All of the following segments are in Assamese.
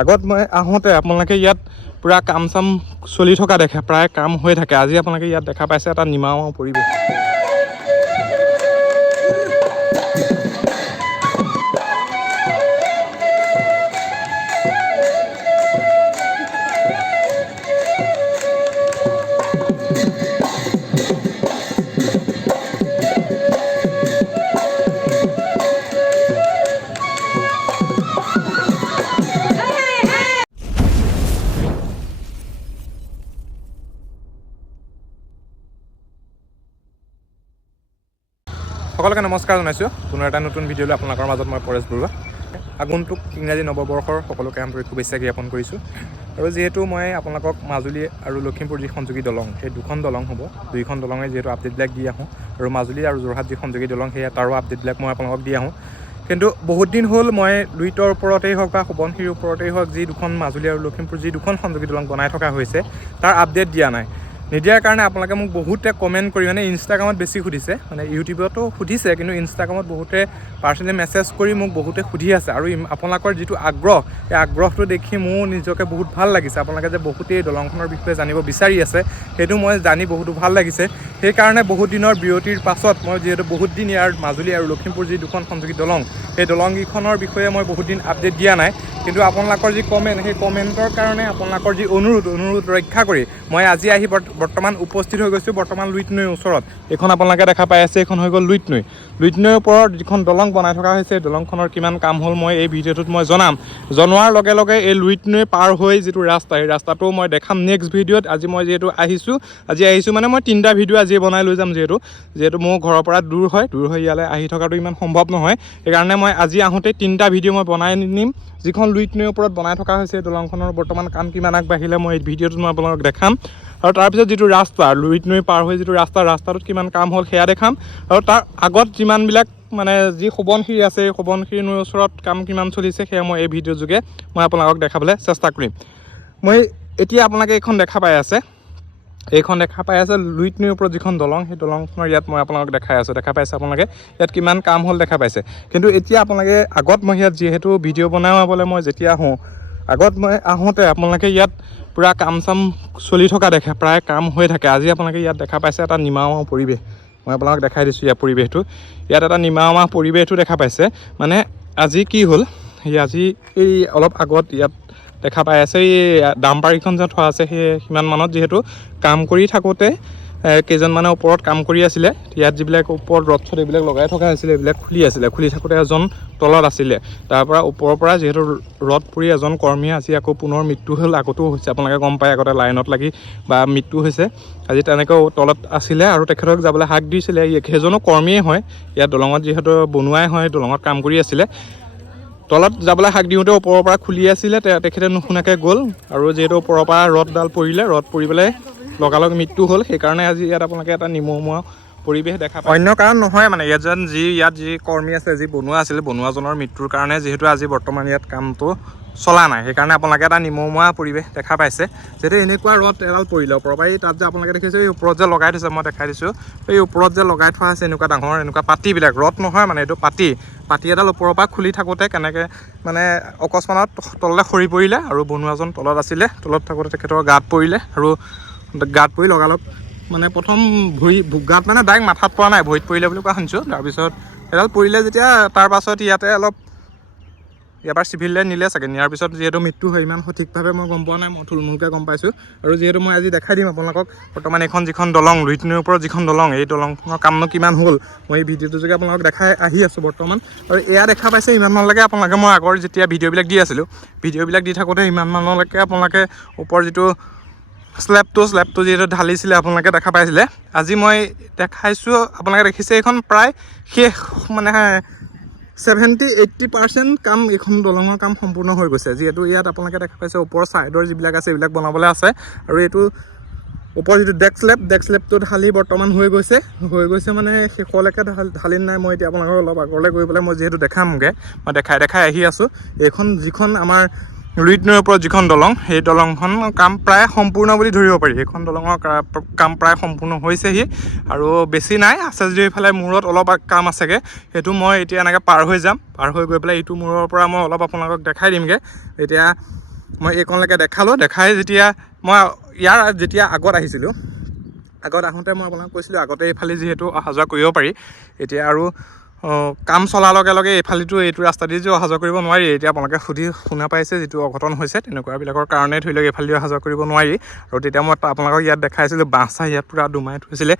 আগত মই আহোঁতে আপোনালোকে ইয়াত পূৰা কাম চাম চলি থকা দেখে প্ৰায় কাম হৈ থাকে। আজি আপোনালোকে ইয়াত দেখা পাইছে এটা নিমাও পৰিৱেশ। সকলোকে নমস্কাৰ জনাইছোঁ। পুনৰ এটা নতুন ভিডিঅ'লৈ আপোনালোকৰ মাজত মই পৰেশ বৰুৱা আগন্তুক ইংৰাজী নৱবৰ্ষৰ সকলোকে আন্তৰিক শুভেচ্ছা জ্ঞাপন কৰিছোঁ। আৰু যিহেতু মই আপোনালোকক মাজুলী আৰু লখিমপুৰ যি সংযোগী দলং সেই দুখন দলং হ'ব। দুইখন দলঙে যিহেতু আপডেটবিলাক দি আহোঁ। আৰু মাজুলী আৰু যোৰহাট যি সংযোগী দলং সেয়া তাৰো আপডেটবিলাক মই আপোনালোকক দি আহোঁ। কিন্তু বহুত দিন হ'ল মই লুইটৰ ওপৰতেই হওক বা সোৱণশিৰিৰ ওপৰতেই হওক যি দুখন মাজুলী আৰু লখিমপুৰ যি দুখন সংযোগী দলং বনাই থকা হৈছে তাৰ আপডেট দিয়া নাই। নিদিয়াৰ কাৰণে আপোনালোকে মোক বহুতে কমেণ্ট কৰি মানে ইনষ্টাগ্ৰামত বেছি সুধিছে। মানে ইউটিউবতো সুধিছে, কিন্তু ইনষ্টাগ্ৰামত বহুতে পাৰ্চনেলি মেছেজ কৰি মোক বহুতে সুধি আছে। আৰু আপোনালোকৰ যিটো আগ্ৰহ সেই আগ্ৰহটো দেখি মোৰ নিজকে বহুত ভালো লাগিছে। আপোনালোকে যে বহুতেই দলংখনৰ বিষয়ে জানিব বিচাৰি আছে, সেইটো মই জানি বহুতো ভালো লাগিছে। সেইকাৰণে বহুত দিনৰ বিৰতিৰ পাছত মই যিহেতু বহুত দিন ইয়াৰ মাজুলী আৰু লখিমপুৰ যি দুখন সংযোগী দলং, সেই দলংকেইখনৰ বিষয়ে মই বহুত দিন আপডেট দিয়া নাই। কিন্তু আপোনালোকৰ যি কমেণ্ট সেই কমেণ্টৰ কাৰণে আপোনালোকৰ যি অনুৰোধ অনুৰোধ ৰক্ষা কৰি মই আজি আহি বৰ্ত- বৰ্তমান উপস্থিত হৈ গৈছোঁ বৰ্তমান লুইট নৈৰ ওচৰত। এইখন আপোনালোকে দেখা পাই আছে এইখন হৈ গ'ল লুইট নৈ লুইট নৈৰ ওপৰত যিখন দলং বনাই থকা হৈছে দলংখনৰ কিমান কাম হ'ল মই এই ভিডিঅ'টোত মই জনাম। জনোৱাৰ লগে লগে এই লুইট নৈ পাৰ হৈ যিটো ৰাস্তা এই ৰাস্তাটো মই দেখাম নেক্সট ভিডিঅ'ত। আজি মই যিহেতু আহিছোঁ আজি আহিছোঁ মানে মই তিনিটা ভিডিঅ' আজিয়ে বনাই লৈ যাম যিহেতু। যিহেতু মোৰ ঘৰৰ পৰা দূৰ হয় দূৰ হৈ ইয়ালৈ আহি থকাটো ইমান সম্ভৱ নহয়। সেইকাৰণে মই আজি আহোঁতে তিনিটা ভিডিঅ' মই বনাই নিম যিখন লুইট নৈৰ ওপৰত বনাই থকা হৈছে। দলংখনৰ বৰ্তমান কাম কিমান আগবাঢ়িলে মই এই ভিডিঅ'টোত মই আপোনালোকক দেখাম। আৰু তাৰপিছত যিটো ৰাস্তা লুইট নৈ পাৰ হৈ যিটো ৰাস্তা ৰাস্তাটোত কিমান কাম হ'ল সেয়া দেখাম। আৰু তাৰ আগত যিমানবিলাক মানে যি সোৱণশিৰি আছে এই সোৱণশিৰি নৈৰ ওচৰত কাম কিমান চলিছে সেয়া মই এই ভিডিঅ'ৰ যোগে মই আপোনালোকক দেখাবলৈ চেষ্টা কৰিম। মই এতিয়া আপোনালোকে এইখন দেখা পাই আছে। এইখন দেখা পাই আছে লুইট নৈৰ ওপৰত যিখন দলং সেই দলংখনৰ ইয়াত মই আপোনালোকক দেখাই আছোঁ। দেখা পাইছে আপোনালোকে? ইয়াত কিমান কাম হ'ল দেখা পাইছে। কিন্তু এতিয়া আপোনালোকে আগত মই ইয়াত যিহেতু ভিডিঅ' বনাবলৈ মই যেতিয়া আহোঁ আগত মই আহোঁতে আপোনালোকে ইয়াত পূৰা কাম চাম চলি থকা দেখে প্ৰায় কাম হৈ থাকে। আজি আপোনালোকে ইয়াত দেখা পাইছে এটা নিমাও পৰিৱেশ। মই আপোনালোকক দেখাই দিছোঁ ইয়াৰ পৰিৱেশটো। ইয়াত এটা নিমাওমা পৰিৱেশটো দেখা পাইছে। মানে আজি কি হ'ল? আজি এই অলপ আগত ইয়াত দেখা পাই আছে। এই ডাম্পাৰকেইখন যে থোৱা আছে সেই সিমান মানত যিহেতু কাম কৰি থাকোঁতে কেইজনমানে ওপৰত কাম কৰি আছিলে। ইয়াত যিবিলাক ওপৰত ৰদ চদ এইবিলাক লগাই থকা হৈছিলে এইবিলাক খুলি আছিলে। খুলি থাকোঁতে এজন তলত আছিলে। তাৰ পৰা ওপৰৰ পৰা যিহেতু ৰদ পৰি এজন কৰ্মীয়ে আজি আকৌ পুনৰ মৃত্যু হ'ল আগতো হৈছে। আপোনালোকে গম পায় আগতে লাইনত লাগি বা মৃত্যু হৈছে। আজি তেনেকৈ তলত আছিলে আৰু তেখেতক যাবলৈ হাক দিছিলে। সেইজনো কৰ্মীয়ে হয়। ইয়াত দলঙত যিহেতু বনোৱাই হয় দলঙত কাম কৰি আছিলে। তলত যাবলৈ হাক দিওঁতে ওপৰৰ পৰা খুলি আছিলে তেখেতে নুশুনাকৈ গ'ল। আৰু যিহেতু ওপৰৰ পৰা ৰদডাল পৰিলে ৰদ পৰি পেলাই লগালগ মৃত্যু হ'ল। সেইকাৰণে আজি ইয়াত আপোনালোকে এটা নিমৌমোৱা পৰিৱেশ দেখা পায় অন্য কাৰণ নহয় মানে ইয়াত যেন যি ইয়াত যি কৰ্মী আছে যি বনোৱা আছিলে বনোৱাজনৰ মৃত্যুৰ কাৰণে যিহেতু আজি বৰ্তমান ইয়াত কামটো চলা নাই। সেইকাৰণে আপোনালোকে এটা নিমৌমোৱা পৰিৱেশ দেখা পাইছে। যিহেতু এনেকুৱা ৰদ এডাল পৰিলে ওপৰৰ পৰা এই তাত যে আপোনালোকে দেখিছে এই ওপৰত যে লগাই থৈছে মই দেখাই দিছোঁ। এই ওপৰত যে লগাই থোৱা আছে এনেকুৱা ডাঙৰ এনেকুৱা পাতিবিলাক। ৰদ নহয় মানে এইটো পাতি। পাতি এডাল ওপৰৰ পৰা খুলি থাকোঁতে কেনেকৈ মানে অকস্মাত তললৈ সৰি পৰিলে আৰু বনোৱাজন তলত আছিলে তলত থাকোঁতে তেখেতৰ গাত পৰিলে আৰু গাত পৰি লগালগ মানে প্ৰথম ভৰি গাত মানে ডাইৰেক্ট মাথাত পৰা নাই ভৰিত পৰিলে বুলি কোৱা শুনিছোঁ। তাৰপিছত এডাল পৰিলে যেতিয়া তাৰ পাছত ইয়াতে অলপ পৰা চিভিললৈ নিলে চাগে, নিয়াৰ পিছত যিহেতু মৃত্যু হয়, ইমান সঠিকভাৱে মই গম পোৱা নাই, মই থুলমূলকৈ গম পাইছোঁ। আৰু যিহেতু মই আজি দেখাই দিম আপোনালোকক, বৰ্তমান এইখন যিখন দলং লুইট নৈৰ ওপৰত যিখন দলং, এই দলংখনৰ কামনো কিমান হ'ল, মই এই ভিডিঅ'টোৰ যোগে আপোনালোকক দেখাই আহি আছোঁ বৰ্তমান। আৰু এয়া দেখা পাইছে ইমান মানলৈকে আপোনালোকে, মই আগৰ যেতিয়া ভিডিঅ'বিলাক দি আছিলোঁ, ভিডিঅ'বিলাক দি থাকোঁতে ইমান মানলৈকে আপোনালোকে ওপৰ যিটো স্লেবটো স্লেবটো যিহেতু ঢালিছিলে, আপোনালোকে দেখা পাইছিলে। আজি মই দেখাইছোঁ, আপোনালোকে দেখিছে এইখন প্ৰায় শেষ মানে ছেভেণ্টি এইট্টি পাৰ্চেণ্ট কাম এইখন দলঙৰ কাম সম্পূৰ্ণ হৈ গৈছে। যিহেতু ইয়াত আপোনালোকে দেখা পাইছে, ওপৰৰ ছাইডৰ যিবিলাক আছে, এইবিলাক বনাবলৈ আছে। আৰু এইটো ওপৰ যিটো ডেক লেপ ডেক স্লেবটো ঢালি বৰ্তমান হৈ গৈছে। হৈ গৈছে মানে শেষলৈকে ঢালি নাই। মই এতিয়া আপোনালোকৰ অলপ আগলৈ গৈ পেলাই মই যিহেতু দেখামগৈ, মই দেখাই দেখাই আহি আছোঁ। এইখন যিখন আমাৰ লুইট নৈৰ ওপৰত যিখন দলং সেই দলংখন কাম প্ৰায় সম্পূৰ্ণ বুলি ধৰিব পাৰি। এইখন দলঙৰ কাম প্ৰায় সম্পূৰ্ণ হৈছেহি আৰু বেছি নাই আছে যদি এইফালে মূৰত অলপ কাম আছেগৈ। সেইটো মই এতিয়া এনেকৈ পাৰ হৈ যাম। পাৰ হৈ গৈ পেলাই ইটো মূৰৰ পৰা মই অলপ আপোনালোকক দেখাই দিমগৈ। এতিয়া মই এইকণলৈকে দেখালোঁ। দেখাই যেতিয়া মই ইয়াৰ যেতিয়া আগত আহিছিলোঁ আগত আহোঁতে মই আপোনাক কৈছিলোঁ আগতে এইফালে যিহেতু অহা যোৱা কৰিব পাৰি। এতিয়া আৰু কাম চলাৰ লগে লগে এইফালেতো এইটো ৰাস্তা দি যে অহা যোৱা কৰিব নোৱাৰি। এতিয়া আপোনালোকে সুধি শুনা পাইছে যিটো অঘটন হৈছে তেনেকুৱাবিলাকৰ কাৰণে ধৰি লওক এইফালেদি অহা যোৱা কৰিব নোৱাৰি। আৰু তেতিয়া মই আপোনালোকক ইয়াত দেখাইছিলোঁ বাঁহ চাহ ইয়াত পূৰা দুমাই থৈছিলে।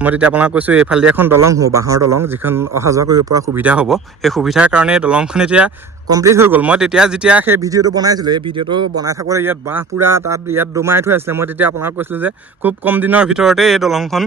মই তেতিয়া আপোনাক কৈছোঁ এইফালেদি এখন দলং হ'ব বাঁহৰ দলং যিখন অহা যোৱা কৰিব পৰা সুবিধা হ'ব। সেই সুবিধাৰ কাৰণে এই দলংখন এতিয়া কমপ্লিট হৈ গ'ল। মই তেতিয়া যেতিয়া সেই ভিডিঅ'টো বনাইছিলোঁ এই ভিডিঅ'টো বনাই থাকোঁতে ইয়াত বাঁহ পূৰা তাত ইয়াত দমাই থৈ আছিলে। মই তেতিয়া আপোনাক কৈছিলোঁ যে খুব কম দিনৰ ভিতৰতে এই দলংখন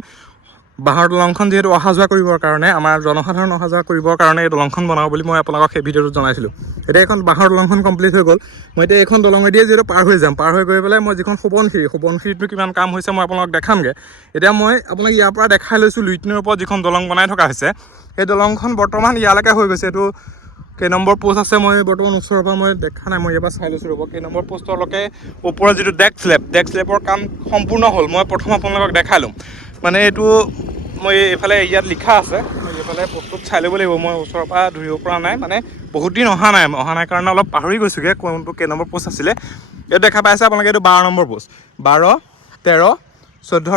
বাঁহৰ দলংখন যিহেতু অহা যোৱা কৰিবৰ কাৰণে, আমাৰ জনসাধাৰণ অহা যোৱা কৰিবৰ কাৰণে এই দলংখন বনাওঁ বুলি মই আপোনালোকক সেই ভিডিঅ'টোত জনাইছিলোঁ। এতিয়া এইখন বাঁহৰ দলংখন কমপ্লিট হৈ গ'ল। মই এতিয়া এইখন দলঙেদিয়ে যিহেতু পাৰ হৈ যাম। পাৰ হৈ গৈ পেলাই মই যিখন সোৱণশিৰি সোৱণশিৰিটো কিমান কাম হৈছে মই আপোনালোকক দেখামগৈ। এতিয়া মই আপোনাক ইয়াৰ পৰা দেখাই লৈছোঁ লুইটনৰ ওপৰত যিখন দলং বনাই থকা হৈছে। সেই দলংখন বৰ্তমান ইয়ালৈকে হৈ গৈছে। এইটো কেই নম্বৰ পোষ্ট আছে মই বৰ্তমান ওচৰৰ পৰা মই দেখা নাই, মই ইয়াৰ পৰা চাই লৈছোঁ ৰ'ব। কেই নম্বৰ পোষ্টৰলৈকে ওপৰৰ যিটো ডেক স্লেপ ডেক স্লেপৰ কাম সম্পূৰ্ণ হ'ল। মই প্ৰথম আপোনালোকক দেখাই ল'ম। মানে এইটো মই এইফালে ইয়াত লিখা আছে এইফালে পোষ্টটোত চাই ল'ব লাগিব মই ওচৰৰ পৰা ধৰিব পৰা নাই মানে বহুত দিন অহা নাই অহা নাই কাৰণে অলপ পাহৰি গৈছোঁগৈ কোনটো কেই নম্বৰ পোষ্ট আছিলে। ইয়াত দেখা পাইছে আপোনালোকে এইটো বাৰ নম্বৰ পোষ্ট বাৰ তেৰ চৈধ্য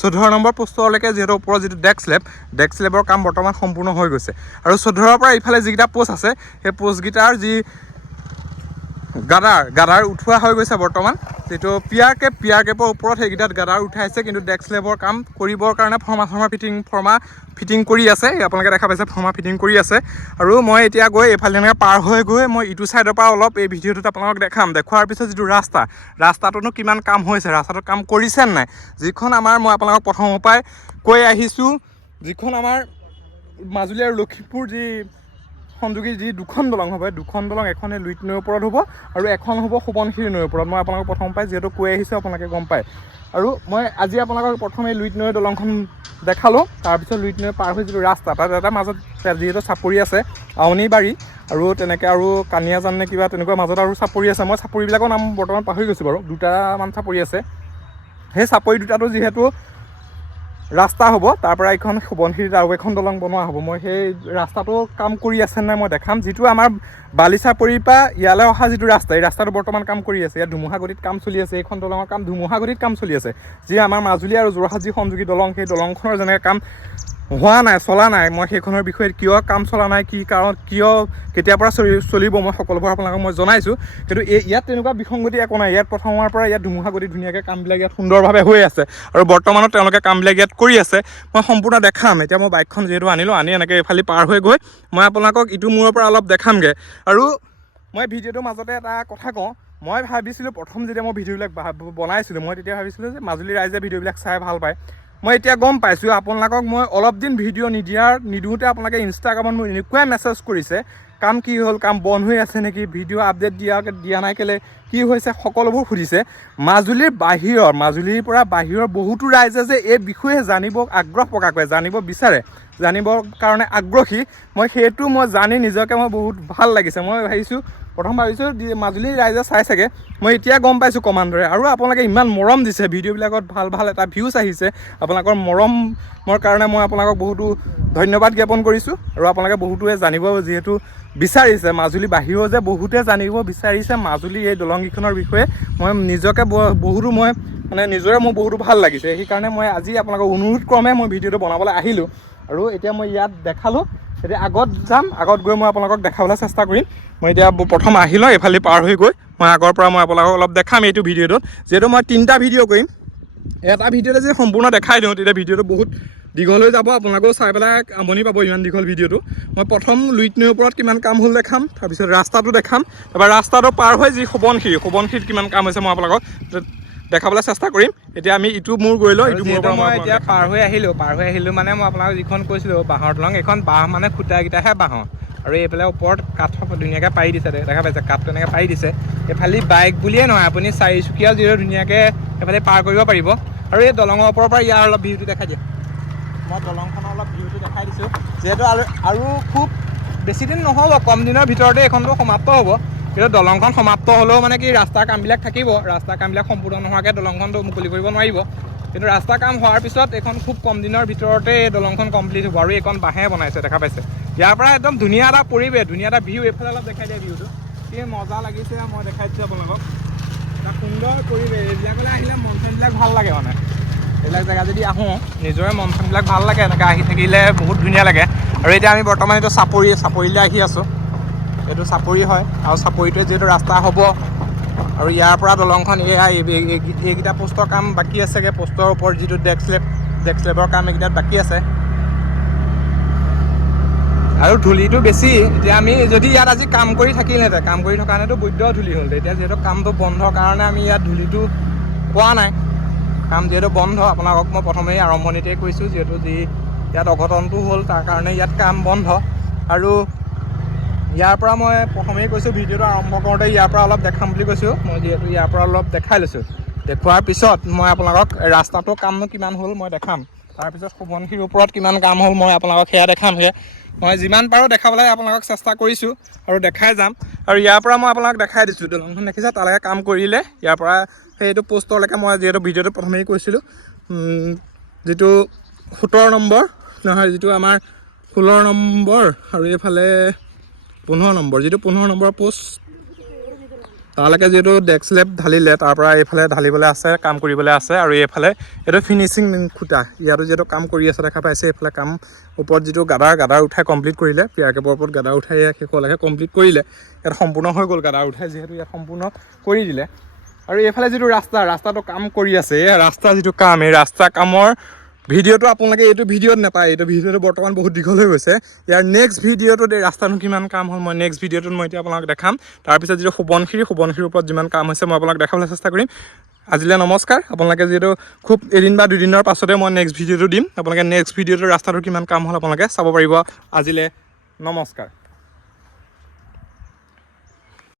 চৈধ্য নম্বৰ পোষ্টলৈকে যিহেতু ওপৰৰ যিটো ডেক স্লেপ ডেক স্লেপৰ কাম বৰ্তমান সম্পূৰ্ণ হৈ গৈছে। আৰু চৈধ্যৰ পৰা ইফালে যিকেইটা পোষ্ট আছে সেই পোষ্টকেইটাৰ যি গাদাৰ গাদাৰ উঠোৱা হৈ গৈছে বৰ্তমান। যিটো পিয়াৰ কেপ পিয়াৰ কেপৰ ওপৰত সেইকেইটাত গাদাৰ উঠাইছে কিন্তু ডেক স্লেবৰ কাম কৰিবৰ কাৰণে ফৰ্মা চৰ্মা ফিটিং ফৰ্মা ফিটিং কৰি আছে। আপোনালোকে দেখা পাইছে ফৰ্মা ফিটিং কৰি আছে। আৰু মই এতিয়া গৈ এইফালে এনেকৈ পাৰ হৈ গৈ মই ইটো ছাইডৰ পৰা অলপ এই ভিডিঅ'টোত আপোনালোকক দেখাম। দেখুৱাৰ পিছত যিটো ৰাস্তা ৰাস্তাটোনো কিমান কাম হৈছে ৰাস্তাটোত কাম কৰিছে নাই? যিখন আমাৰ মই আপোনালোকক প্ৰথমৰ পৰাই কৈ আহিছোঁ যিখন আমাৰ মাজুলী আৰু লখিমপুৰ যি সংযোগী যি দুখন দলং হ'ব দুখন দলং এখন লুইট নৈৰ ওপৰত হ'ব আৰু এখন হ'ব সোৱণশিৰি নৈৰ ওপৰত। মই আপোনালোকক প্ৰথম পাই যিহেতু কৈ আহিছোঁ আপোনালোকে গম পায়। আৰু মই আজি আপোনালোকক প্ৰথম লুইট নৈৰ দলংখন দেখালোঁ তাৰপিছত লুইট নৈ পাৰ হৈ যিটো ৰাস্তা তাত এটা মাজত যিহেতু চাপৰি আছে আউনী বাৰী আৰু তেনেকৈ আৰু কানিয়াজান নে কিবা তেনেকুৱা মাজত আৰু চাপৰি আছে। মই চাপৰিবিলাকৰ নাম বৰ্তমান পাহৰি গৈছোঁ বাৰু দুটামান চাপৰি আছে। সেই চাপৰি দুটাটো যিহেতু ৰাস্তা হ'ব, তাৰ পৰা এইখন সোৱণশিৰিত আৰু এখন দলং বনোৱা হ'ব। মই সেই ৰাস্তাটো কাম কৰি আছে নাই মই দেখাম। যিটো আমাৰ বালিচাপৰিৰ পৰা ইয়ালৈ অহা যিটো ৰাস্তা, এই ৰাস্তাটো বৰ্তমান কাম কৰি আছে। ইয়াত ধুমুহা গতিত কাম চলি আছে, এইখন দলঙৰ কাম ধুমুহা গতিত কাম চলি আছে। যি আমাৰ মাজুলী আৰু যোৰহাট যি সংযোগী দলং, সেই দলংখনৰ যেনেকৈ কাম হোৱা নাই চলা নাই। মই সেইখনৰ বিষয়ে কিয় কাম চলা নাই কি কাৰণ কিয় কেতিয়াৰ পৰা চলি চলিব মই সকলোবোৰ আপোনালোকক মই জনাইছোঁ। কিন্তু এই ইয়াত তেনেকুৱা বিসংগতি একো নাই। ইয়াত প্ৰথমৰ পৰা ইয়াত ধুমুহা গতি ধুনীয়াকৈ কামবিলাক ইয়াত সুন্দৰভাৱে হৈ আছে। আৰু বৰ্তমানত তেওঁলোকে কামবিলাক ইয়াত কৰি আছে। মই সম্পূৰ্ণ দেখাম। এতিয়া মই বাইকখন যিহেতু আনিলোঁ আনি এনেকৈ এইফালে পাৰ হৈ গৈ মই আপোনালোকক ইটো মূৰৰ পৰা অলপ দেখামগৈ। আৰু মই ভিডিঅ'টোৰ মাজতে এটা কথা কওঁ মই ভাবিছিলোঁ প্ৰথম যেতিয়া মই ভিডিঅ'বিলাক বনাইছিলোঁ মই তেতিয়া ভাবিছিলোঁ যে মাজুলী ৰাইজে ভিডিঅ'বিলাক চাই ভাল পায়। মই এতিয়া গম পাইছোঁ, আপোনালোকক মই অলপ দিন ভিডিঅ' নিদিয়াৰ নিদিওঁতে আপোনালোকে ইনষ্টাগ্ৰামত মোক এনেকুৱাই মেছেজ কৰিছে, কাম কি হ'ল, কাম বন্ধ হৈ আছে নেকি, ভিডিঅ' আপডেট দিয়া দিয়া নাই কেলে, কি হৈছে, সকলোবোৰ সুধিছে। মাজুলীৰ বাহিৰৰ মাজুলীৰ পৰা বাহিৰৰ বহুতো ৰাইজে যে এই বিষয়ে জানিব আগ্ৰহ প্ৰকাশ কৰে, জানিব বিচাৰে। জানিবৰ কাৰণে আগ্ৰহী মই সেইটো মই জানি নিজকে মই বহুত ভাল লাগিছে। মই ভাবিছোঁ প্ৰথম ভাবিছোঁ মাজুলীৰ ৰাইজে চাই চাগে। মই এতিয়া গম পাইছোঁ কমাণ্ডৰে। আৰু আপোনালোকে ইমান মৰম দিছে ভিডিঅ'বিলাকত ভাল ভাল এটা ভিউজ আহিছে। আপোনালোকৰ মৰমৰ কাৰণে মই আপোনালোকক বহুতো ধন্যবাদ জ্ঞাপন কৰিছোঁ। আৰু আপোনালোকে বহুতোৱে জানিব যিহেতু বিচাৰিছে। মাজুলী বাহিৰেও যে বহুতে জানিব বিচাৰিছে মাজুলী এই দলংকেইখনৰ বিষয়ে। মই নিজকে বহুতো মই মানে নিজৰে মোৰ বহুতো ভাল লাগিছে। সেইকাৰণে মই আজি আপোনালোকৰ অনুৰোধ ক্ৰমে মই ভিডিঅ'টো বনাবলৈ আহিলোঁ। আৰু এতিয়া মই ইয়াত দেখালোঁ এতিয়া আগত যাম আগত গৈ মই আপোনালোকক দেখাবলৈ চেষ্টা কৰিম। মই এতিয়া প্ৰথম আহি লওঁ এইফালে পাৰ হৈ গৈ মই আগৰ পৰা মই আপোনালোকক অলপ দেখাম এইটো ভিডিঅ'টোত। যিহেতু মই তিনিটা ভিডিঅ' কৰিম এটা ভিডিঅ'তে যদি সম্পূৰ্ণ দেখাই দিওঁ তেতিয়া ভিডিঅ'টো বহুত দীঘল হৈ যাব আপোনালোকেও চাই পেলাই আমনি পাব ইমান দীঘল ভিডিঅ'টো। মই প্ৰথম লুইট নৈৰ ওপৰত কিমান কাম হ'ল দেখাম তাৰপিছত ৰাস্তাটো দেখাম। তাৰপৰা ৰাস্তাটো পাৰ হৈ যি সোৱণশিৰি সোৱণশিৰিত কিমান কাম হৈছে মই আপোনালোকক দেখাবলৈ চেষ্টা কৰিম। এতিয়া আমি ইটো মূৰ গৈ লওঁ ইটো পৰা মই এতিয়া পাৰ হৈ আহিলোঁ পাৰ হৈ আহিলোঁ মানে মই আপোনাক যিখন কৈছিলোঁ বাঁহৰ দলং এইখন বাঁহ মানে খুঁটাকেইটাহে বাঁহৰ। আৰু এইফালে ওপৰত কাঠ ধুনীয়াকৈ পাৰি দিছে দেখা পাইছে কাঠটো এনেকৈ পাৰি দিছে। এইফালে বাইক বুলিয়ে নহয় আপুনি চাৰিচুকীয়াও যিহেতু ধুনীয়াকৈ এইফালে পাৰ কৰিব পাৰিব। আৰু এই দলঙৰ ওপৰৰ পৰা ইয়াৰ অলপ ভিউটো দেখাই দিয়ে। মই দলংখনৰ অলপ ভিউটো দেখাই দিছোঁ। যিহেতু আৰু আৰু খুব বেছি দিন নহ'ব কম দিনৰ ভিতৰতে এইখনটো সমাপ্ত হ'ব। কিন্তু দলংখন সমাপ্ত হ'লেও মানে কি ৰাস্তাৰ কামবিলাক থাকিব ৰাস্তাৰ কামবিলাক সম্পূৰ্ণ নোহোৱাকৈ দলংখনটো মুকলি কৰিব নোৱাৰিব। কিন্তু ৰাস্তা কাম হোৱাৰ পিছত এইখন খুব কম দিনৰ ভিতৰতে দলংখন কমপ্লিট হ'ব আৰু এইখন বাঁহে বনাইছে, দেখা পাইছে। ইয়াৰ পৰা একদম ধুনীয়া এটা পৰিৱেশ, ধুনীয়া এটা ভিউ, এইফালে অলপ দেখাই দিয়ে ভিউটো। কি মজা লাগিছে, মই দেখাই দিছোঁ আপোনালোকক। এটা সুন্দৰ পৰিৱেশ এইবিলাকলৈ আহিলে মন চনবিলাক ভালো লাগে মানে। এইবিলাক জেগা যদি আহোঁ, নিজৰে মন চনবিলাক ভালো লাগে, এনেকৈ আহি থাকিলে বহুত ধুনীয়া লাগে। আৰু এতিয়া আমি বৰ্তমান এইটো চাপৰি, চাপৰিলৈ আহি আছোঁ। এইটো চাপৰি হয় আৰু চাপৰিটোৱে যিহেতু ৰাস্তা হ'ব আৰু ইয়াৰ পৰা দলংখন এয়া এই- এই- এই- এইকেইটা পোষ্টৰ কাম বাকী আছেগৈ পোষ্টৰ ওপৰত যিটো ডেস্ক স্লেব ডেস্ক স্লেবৰ কাম এইকেইটাত বাকী আছে। আৰু ধূলিটো বেছি এতিয়া আমি যদি ইয়াত আজি কাম কৰি থাকিলহেঁতেন কাম কৰি থকা হেঁতেনতো বৈদ্য ধূলি হ'ল এতিয়া যিহেতু কামটো বন্ধৰ কাৰণে আমি ইয়াত ধূলিটো পোৱা নাই। কাম যিহেতু বন্ধ আপোনালোকক মই প্ৰথমেই আৰম্ভণিতেই কৈছোঁ যিহেতু যি ইয়াত অঘটনটো হ'ল তাৰ কাৰণে ইয়াত কাম বন্ধ। আৰু ইয়াৰ পৰা মই প্ৰথমেই কৈছোঁ ভিডিঅ'টো আৰম্ভ কৰোঁতে ইয়াৰ পৰা অলপ দেখাম বুলি কৈছোঁ। মই যিহেতু ইয়াৰ পৰা অলপ দেখাই লৈছোঁ। দেখুওৱাৰ পিছত মই আপোনালোকক ৰাস্তাটো কামনো কিমান হ'ল মই দেখাম। তাৰপিছত সোৱণশিৰ ওপৰত কিমান কাম হ'ল মই আপোনালোকক সেয়া দেখামগৈ মই যিমান পাৰোঁ দেখাবলৈ আপোনালোকক চেষ্টা কৰিছোঁ আৰু দেখাই যাম। আৰু ইয়াৰ পৰা মই আপোনালোকক দেখাই দিছোঁ। দলংখন দেখিছে তালৈকে কাম কৰিলে। ইয়াৰ পৰা সেইটো পোষ্টলৈকে মই যিহেতু ভিডিঅ'টো প্ৰথমেই কৈছিলোঁ। যিটো সোতৰ নম্বৰ নহয় যিটো আমাৰ ষোল্ল নম্বৰ আৰু এইফালে পোন্ধৰ নম্বৰ যিটো পোন্ধৰ নম্বৰ পোষ্ট তালৈকে যিহেতু ডেস্ক লেব ঢালিলে তাৰ পৰা এইফালে ঢালিবলৈ আছে কাম কৰিবলৈ আছে আৰু এইফালে এইটো ফিনিচিং খুঁটা ইয়াতো যিহেতু কাম কৰি আছে দেখা পাইছে এইফালে কাম ওপৰত যিটো গাদাৰ গাদাৰ উঠাই কমপ্লিট কৰিলে পিয়াৰ কেবৰ ওপৰত গাদাৰ উঠাই শেষলৈকে কমপ্লিট কৰিলে ইয়াত সম্পূৰ্ণ হৈ গ'ল গাদাৰ উঠাই যিহেতু ইয়াত সম্পূৰ্ণ কৰি দিলে। আৰু এইফালে যিটো ৰাস্তা ৰাস্তাটো কাম কৰি আছে এই ৰাস্তা যিটো কাম এই ৰাস্তা কামৰ ভিডিঅ'টো আপোনালোকে এইটো ভিডিঅ'ত নাপায়, এইটো ভিডিঅ'টো বৰ্তমান বহুত দীঘল হৈ গৈছে। ইয়াৰ নেক্সট ভিডিঅ'টোত এই ৰাস্তাটো কিমান কাম হ'ল মই নেক্সট ভিডিঅ'টোত মই এতিয়া আপোনালোক দেখাম। তাৰপিছত যিটো সোৱণশিৰি, সোৱণশিৰিৰ ওপৰত যিমান কাম হৈছে মই আপোনাক দেখাবলৈ চেষ্টা কৰিম। আজিলৈ নমস্কাৰ। আপোনালোকে যিহেতু খুব এদিন বা দুদিনৰ পাছতে মই নেক্সট ভিডিঅ'টো দিম। আপোনালোকে নেক্সট ভিডিঅ'টোৰ ৰাস্তাটোৰ কিমান কাম হ'ল আপোনালোকে চাব পাৰিব। আজিলৈ নমস্কাৰ।